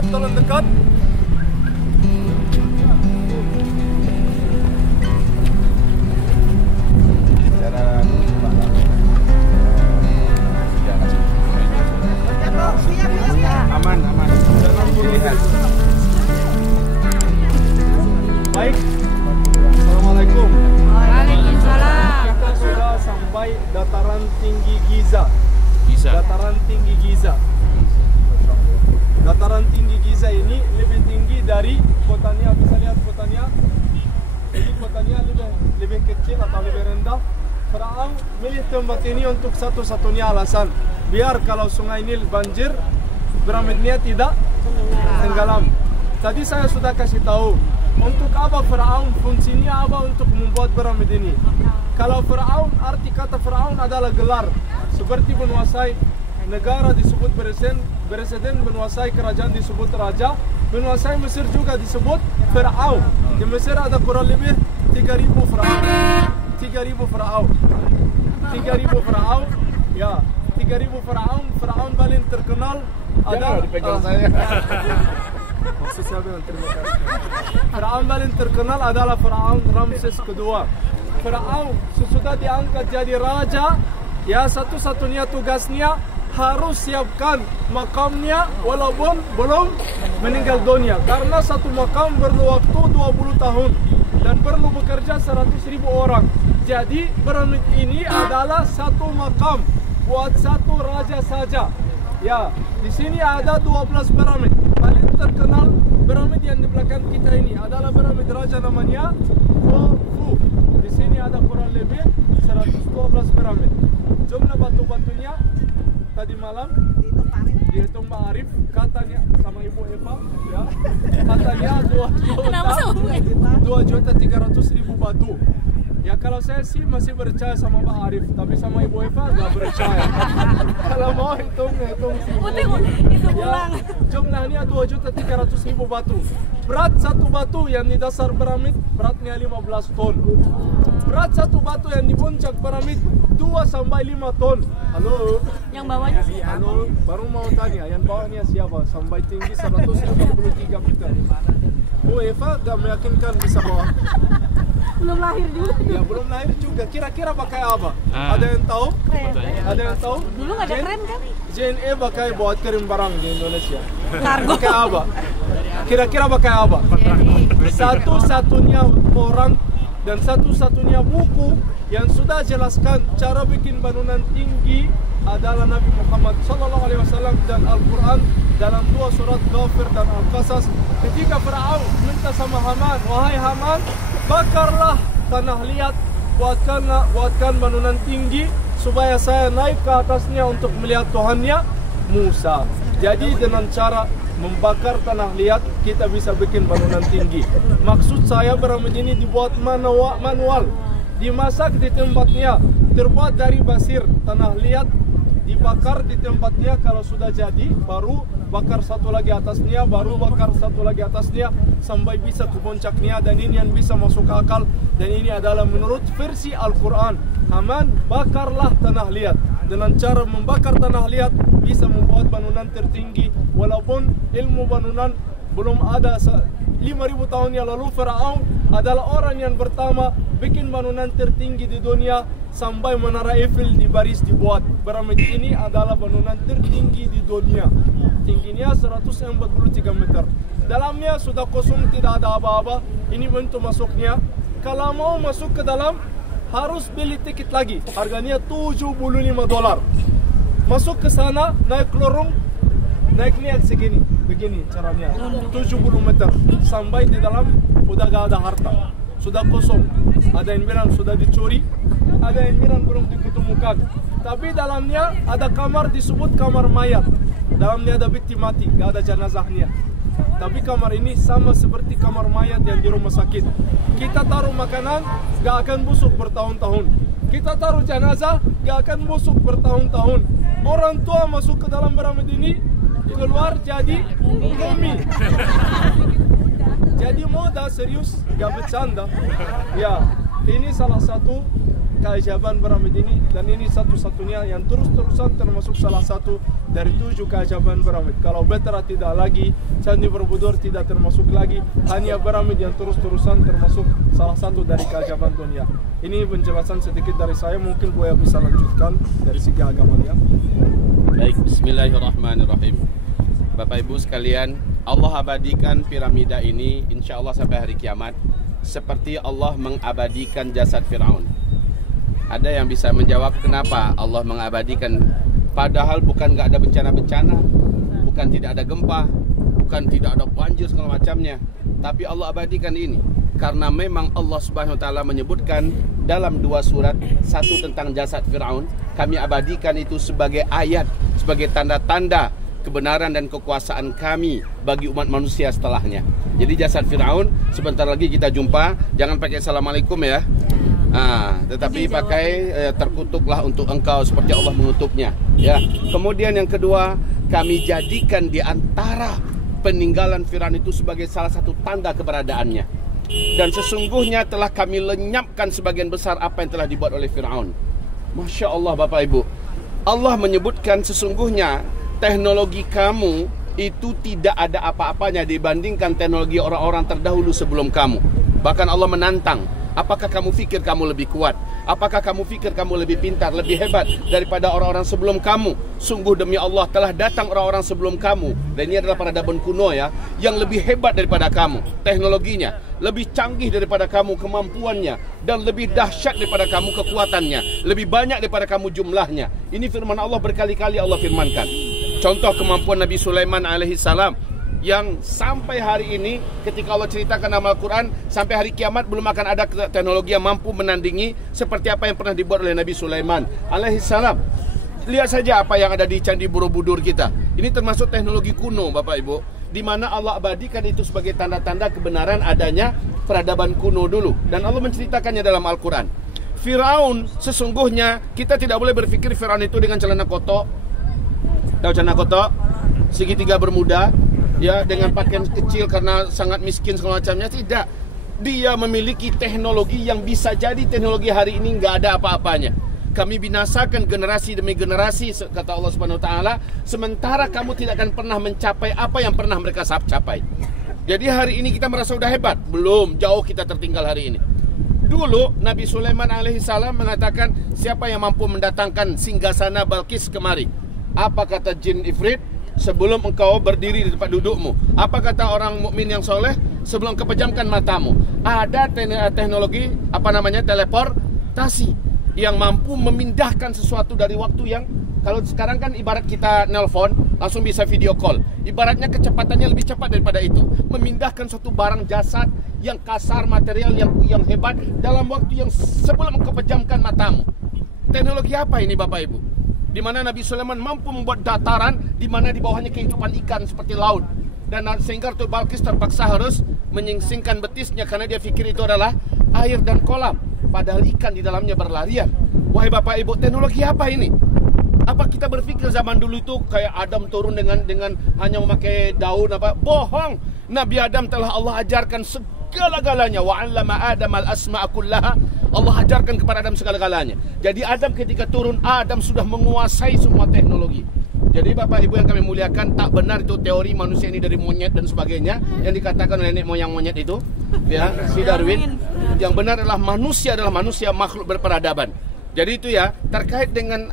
dekat, tolong dekat. Aman. Jangan berlihat. Baik. Assalamualaikum. Waalaikumsalam. Kita sudah sampai dataran tinggi Giza. Dataran tinggi Giza. Dataran tinggi Giza ini lebih tinggi dari kotanya. Bisa lihat kotanya. Ini kotanya lebih kecil atau lebih rendah. Firaun milih tempat ini untuk satu-satunya alasan, biar kalau sungai Nil banjir, piramidnya tidak tenggelam. Tadi saya sudah kasih tahu untuk apa Firaun, fungsinya apa untuk membuat piramid ini. Kalau Firaun, arti kata Firaun adalah gelar, seperti menguasai negara disebut presiden, menguasai kerajaan disebut raja, menguasai Mesir juga disebut Firaun. Di Mesir ada kurang lebih 3.000 Firaun. 3.000 Firaun. 3.000 Firaun. Ya, 3.000 Firaun. Firaun paling terkenal adalah dipegang saya. Maksud saya bilang terima kasih. Firaun paling terkenal adalah Firaun Ramses kedua. Firaun sesudah diangkat jadi raja, ya satu-satunya tugasnya harus siapkan makamnya walaupun belum meninggal dunia, karena satu makam perlu waktu 20 tahun dan perlu bekerja 100.000 orang. Jadi piramid ini adalah satu makam buat satu raja saja. Ya, di sini ada 12 piramid. Paling terkenal piramid yang di belakang kita ini adalah piramid raja namanya Khufu. Di sini ada kurang lebih 112 piramid. Jumlah batu-batunya tadi malam dihitung Mbak Arif, katanya sama Ibu Eva, ya, katanya 2.300.000 batu. Ya kalau saya sih masih percaya sama Mbak Arif, tapi sama Ibu Eva nggak percaya. Kalau mau hitung ya, jumlahnya 2.300.000 batu. Berat satu batu yang di dasar piramid beratnya 15 ton. Berat satu batu yang di puncak piramid 2 sampai 5 ton. Halo. Yang bawahnya siapa? Halo, baru mau tanya, yang bawahnya siapa? Sampai tinggi 153 meter. Bu Eva gak meyakinkan bisa bawa. Belum lahir juga. Ya belum lahir juga. Kira-kira pakai apa? Ada yang tahu? Keren. Ada yang tahu? Dulu nggak ada keren kan? JNE pakai buat kirim barang di Indonesia. Kargo. Pakai apa? Kira-kira pakai apa? Satu-satunya orang dan satu-satunya buku yang sudah jelaskan cara bikin bangunan tinggi adalah Nabi Muhammad SAW dan Al-Quran dalam 2 surat Ghafir dan Al-Qasas. Ketika Firaun minta sama Haman, wahai Haman, bakarlah tanah liat, buatkan bangunan tinggi supaya saya naik ke atasnya untuk melihat Tuhannya Musa. Jadi dengan cara membakar tanah liat kita bisa bikin bangunan tinggi. Maksud saya piramid ini dibuat manual, dimasak di tempatnya, terbuat dari pasir, tanah liat dibakar di tempatnya. Kalau sudah jadi baru bakar satu lagi atasnya, baru bakar satu lagi atasnya sampai bisa ke puncaknya. Dan ini yang bisa masuk akal, dan ini adalah menurut versi Al-Quran. Haman, bakarlah tanah liat. Dengan cara membakar tanah liat bisa membuat bangunan tertinggi, walaupun ilmu bangunan belum ada. 5.000 tahun yang lalu Firaun adalah orang yang pertama bikin bangunan tertinggi di dunia, sampai Menara Eiffel di Paris dibuat. Piramid ini adalah bangunan tertinggi di dunia, tingginya 143 meter. Dalamnya sudah kosong, tidak ada apa-apa. Ini bentuk masuknya. Kalau mau masuk ke dalam harus beli tiket lagi, harganya $75. Masuk ke sana, naik lorong, naiknya segini, begini caranya, 70 meter. Sampai di dalam udah gak ada harta, sudah kosong. Ada yang bilang sudah dicuri, ada yang bilang belum diketemukan. Tapi dalamnya ada kamar disebut kamar mayat. Dalamnya ada peti mati, gak ada jenazahnya. Tapi kamar ini sama seperti kamar mayat yang di rumah sakit. Kita taruh makanan, gak akan busuk bertahun-tahun. Kita taruh jenazah, gak akan busuk bertahun-tahun. Orang tua masuk ke dalam piramid ini, keluar jadi mumi. Jadi moda, serius, gak bercanda. Ya, ini salah satu keajaiban piramid ini, dan ini satu-satunya yang terus-terusan termasuk salah satu dari 7 keajaiban piramid. Kalau Petra tidak lagi, Candi Borobudur tidak termasuk lagi, hanya piramid yang terus-terusan termasuk salah satu dari keajaiban dunia. Ini penjelasan sedikit dari saya, mungkin Buya bisa lanjutkan dari segi agamanya. Baik, bismillahirrahmanirrahim. Bapak Ibu sekalian, Allah abadikan piramida ini insya Allah sampai hari kiamat, seperti Allah mengabadikan jasad Fir'aun. Ada yang bisa menjawab kenapa Allah mengabadikan, padahal bukan nggak ada bencana-bencana, bukan tidak ada gempa, bukan tidak ada banjir segala macamnya, tapi Allah abadikan ini karena memang Allah Subhanahu wa taala menyebutkan dalam 2 surat, satu tentang jasad Fir'aun, kami abadikan itu sebagai ayat, sebagai tanda-tanda kebenaran dan kekuasaan kami bagi umat manusia setelahnya. Jadi jasad Fir'aun sebentar lagi kita jumpa. Jangan pakai assalamualaikum ya, tetapi pakai terkutuklah untuk engkau seperti Allah mengutuknya ya. Kemudian yang kedua, kami jadikan di antara peninggalan Fir'aun itu sebagai salah satu tanda keberadaannya, dan sesungguhnya telah kami lenyapkan sebagian besar apa yang telah dibuat oleh Fir'aun. Masya Allah Bapak Ibu, Allah menyebutkan sesungguhnya teknologi kamu itu tidak ada apa-apanya dibandingkan teknologi orang-orang terdahulu sebelum kamu. Bahkan Allah menantang, apakah kamu pikir kamu lebih kuat? Apakah kamu pikir kamu lebih pintar, lebih hebat daripada orang-orang sebelum kamu? Sungguh demi Allah telah datang orang-orang sebelum kamu, dan ini adalah peradaban kuno ya, yang lebih hebat daripada kamu teknologinya, lebih canggih daripada kamu kemampuannya, dan lebih dahsyat daripada kamu kekuatannya, lebih banyak daripada kamu jumlahnya. Ini firman Allah, berkali-kali Allah firmankan. Contoh kemampuan Nabi Sulaiman alaihissalam, yang sampai hari ini ketika Allah ceritakan dalam Al-Quran, sampai hari kiamat belum akan ada teknologi yang mampu menandingi seperti apa yang pernah dibuat oleh Nabi Sulaiman alaihissalam. Lihat saja apa yang ada di Candi Borobudur kita. Ini termasuk teknologi kuno Bapak Ibu, di mana Allah abadikan itu sebagai tanda-tanda kebenaran adanya peradaban kuno dulu. Dan Allah menceritakannya dalam Al-Quran. Firaun sesungguhnya, kita tidak boleh berpikir Firaun itu dengan celana kotok. Tahu celana kotok? Segitiga bermuda, ya, dengan pakaian kecil karena sangat miskin segala macamnya. Tidak. Dia memiliki teknologi yang bisa jadi teknologi hari ini nggak ada apa-apanya. Kami binasakan generasi demi generasi, kata Allah Subhanahu wa taala, sementara kamu tidak akan pernah mencapai apa yang pernah mereka capai. Jadi hari ini kita merasa udah hebat? Belum, jauh kita tertinggal hari ini. Dulu Nabi Sulaiman alaihissalam mengatakan, siapa yang mampu mendatangkan singgasana Balqis kemari? Apa kata jin Ifrit? Sebelum engkau berdiri di tempat dudukmu. Apa kata orang mukmin yang soleh? Sebelum kau pejamkan matamu. Ada teknologi, teleportasi, yang mampu memindahkan sesuatu dari waktu yang, kalau sekarang kan ibarat kita nelpon langsung bisa video call, ibaratnya kecepatannya lebih cepat daripada itu. Memindahkan suatu barang jasad yang kasar, material yang hebat dalam waktu yang sebelum engkau pejamkan matamu. Teknologi apa ini Bapak Ibu? Di mana Nabi Sulaiman mampu membuat dataran di mana di bawahnya kehidupan ikan seperti laut, dan sehingga Ratu Balqis terpaksa harus menyingsingkan betisnya karena dia pikir itu adalah air dan kolam, padahal ikan di dalamnya berlarian. Wahai Bapak Ibu, teknologi apa ini? Apa kita berpikir zaman dulu itu kayak Adam turun dengan hanya memakai daun apa? Bohong. Nabi Adam telah Allah ajarkan segala-galanya. Wa 'allama Adam al-asma'a kullaha. Allah ajarkan kepada Adam segala-galanya. Jadi Adam ketika turun, Adam sudah menguasai semua teknologi. Jadi Bapak Ibu yang kami muliakan, tak benar itu teori manusia ini dari monyet dan sebagainya yang dikatakan oleh nenek moyang monyet itu, ya, si Darwin. Yang benar adalah manusia makhluk berperadaban. Jadi itu ya, terkait dengan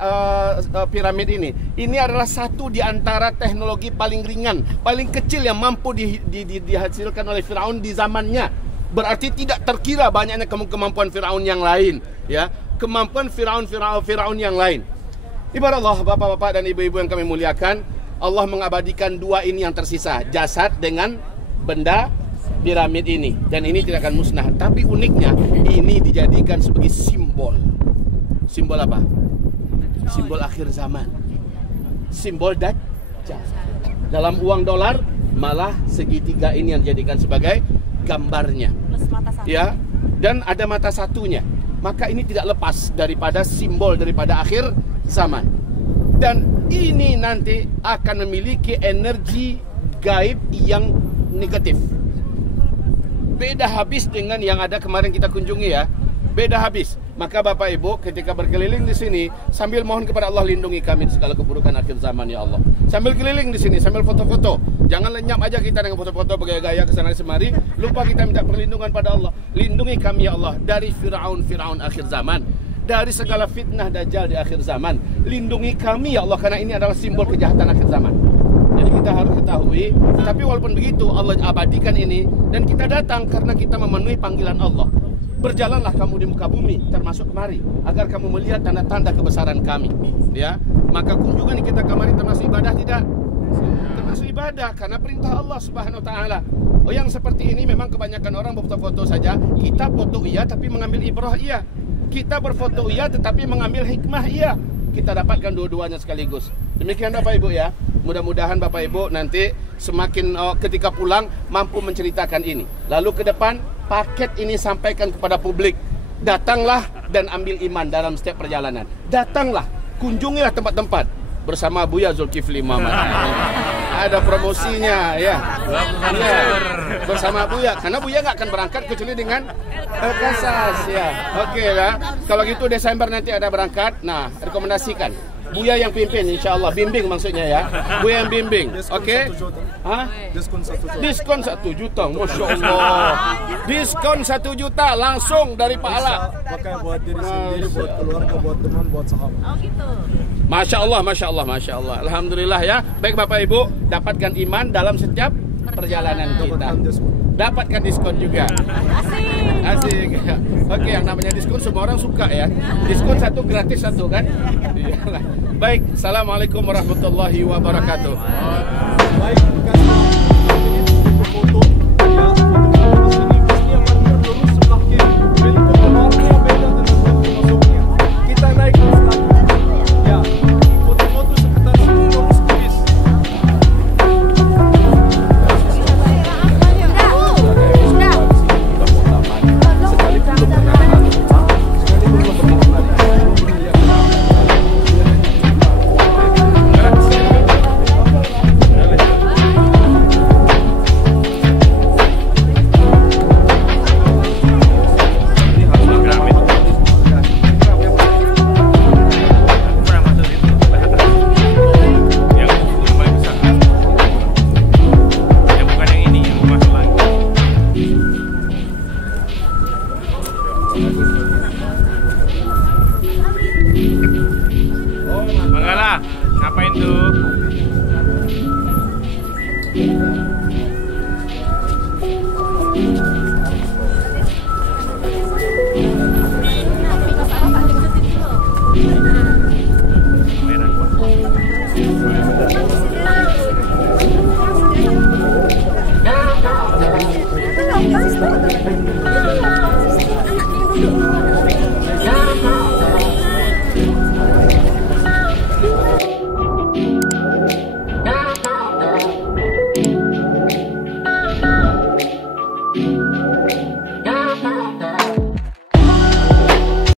piramid ini. Ini adalah satu di antara teknologi paling ringan, paling kecil yang mampu dihasilkan oleh Firaun di zamannya. Berarti tidak terkira banyaknya kemampuan Firaun yang lain, ya. Kemampuan Firaun yang lain. Ibarat Allah, bapak-bapak dan ibu-ibu yang kami muliakan, Allah mengabadikan dua ini yang tersisa, jasad dengan benda piramid ini, dan ini tidak akan musnah. Tapi uniknya, ini dijadikan sebagai simbol. Simbol apa? Simbol akhir zaman. Simbol Dajjal. Dalam uang dolar, malah segitiga ini yang dijadikan sebagai gambarnya. Ya, dan ada mata satunya. Maka ini tidak lepas daripada simbol daripada akhir zaman. Dan ini nanti akan memiliki energi gaib yang negatif. Beda habis dengan yang ada kemarin kita kunjungi ya. Beda habis. Maka Bapak Ibu ketika berkeliling di sini sambil mohon kepada Allah, lindungi kami di segala keburukan akhir zaman ya Allah. Sambil keliling di sini sambil foto-foto. Jangan lenyap aja kita dengan foto-foto bergaya-gaya kesana semari. Lupa kita minta perlindungan pada Allah. Lindungi kami ya Allah dari Fir'aun akhir zaman, dari segala fitnah Dajjal di akhir zaman. Lindungi kami ya Allah karena ini adalah simbol kejahatan akhir zaman. Jadi kita harus ketahui. Tapi walaupun begitu Allah abadikan ini dan kita datang karena kita memenuhi panggilan Allah. Berjalanlah kamu di muka bumi termasuk kemari agar kamu melihat tanda-tanda kebesaran kami ya. Maka kunjungan kita kemari termasuk ibadah tidak? Termasuk ibadah karena perintah Allah Subhanahu wa taala. Oh, yang seperti ini memang kebanyakan orang berfoto-foto saja. Kita foto iya tapi mengambil ibrah iya. Kita berfoto iya tetapi mengambil hikmah iya. Kita dapatkan dua-duanya sekaligus. Demikian Bapak Ibu ya. Mudah-mudahan Bapak Ibu nanti semakin ketika pulang mampu menceritakan ini. Lalu ke depan paket ini sampaikan kepada publik. Datanglah dan ambil iman dalam setiap perjalanan. Datanglah, kunjungilah tempat-tempat bersama Buya Zulkifli Muhammad. Ada promosinya ya. Ya. Bersama Buya. Karena Buya nggak akan berangkat kecuali dengan Kasas ya. Oke lah. Kalau gitu Desember nanti ada berangkat. Nah, rekomendasikan. Buya yang pimpin insya Allah, bimbing maksudnya ya. Buya yang bimbing, oke? Hah? Diskon 1 juta, Masya Allah. Diskon 1 juta langsung dari Pak Ala. Pakai buat diri sendiri, buat keluarga, buat teman, buat sahabat. Oh gitu. Masya Allah, Masya Allah, Masya Allah. Alhamdulillah ya. Baik Bapak Ibu, dapatkan iman dalam setiap perjalanan kita. Dapatkan diskon juga. Asik. Oke, yang namanya diskon semua orang suka ya. Diskon 1 gratis 1 kan? Baik, Assalamualaikum warahmatullahi wabarakatuh. Baik, foto ya, foto di sini bisnya yang lurus sebelah kiri. Pilih foto luarnya beda dengan foto masuknya. Kita naik kelas lagi. Ya, foto-foto sekitar sini lurus ke bis. Ngapain tuh?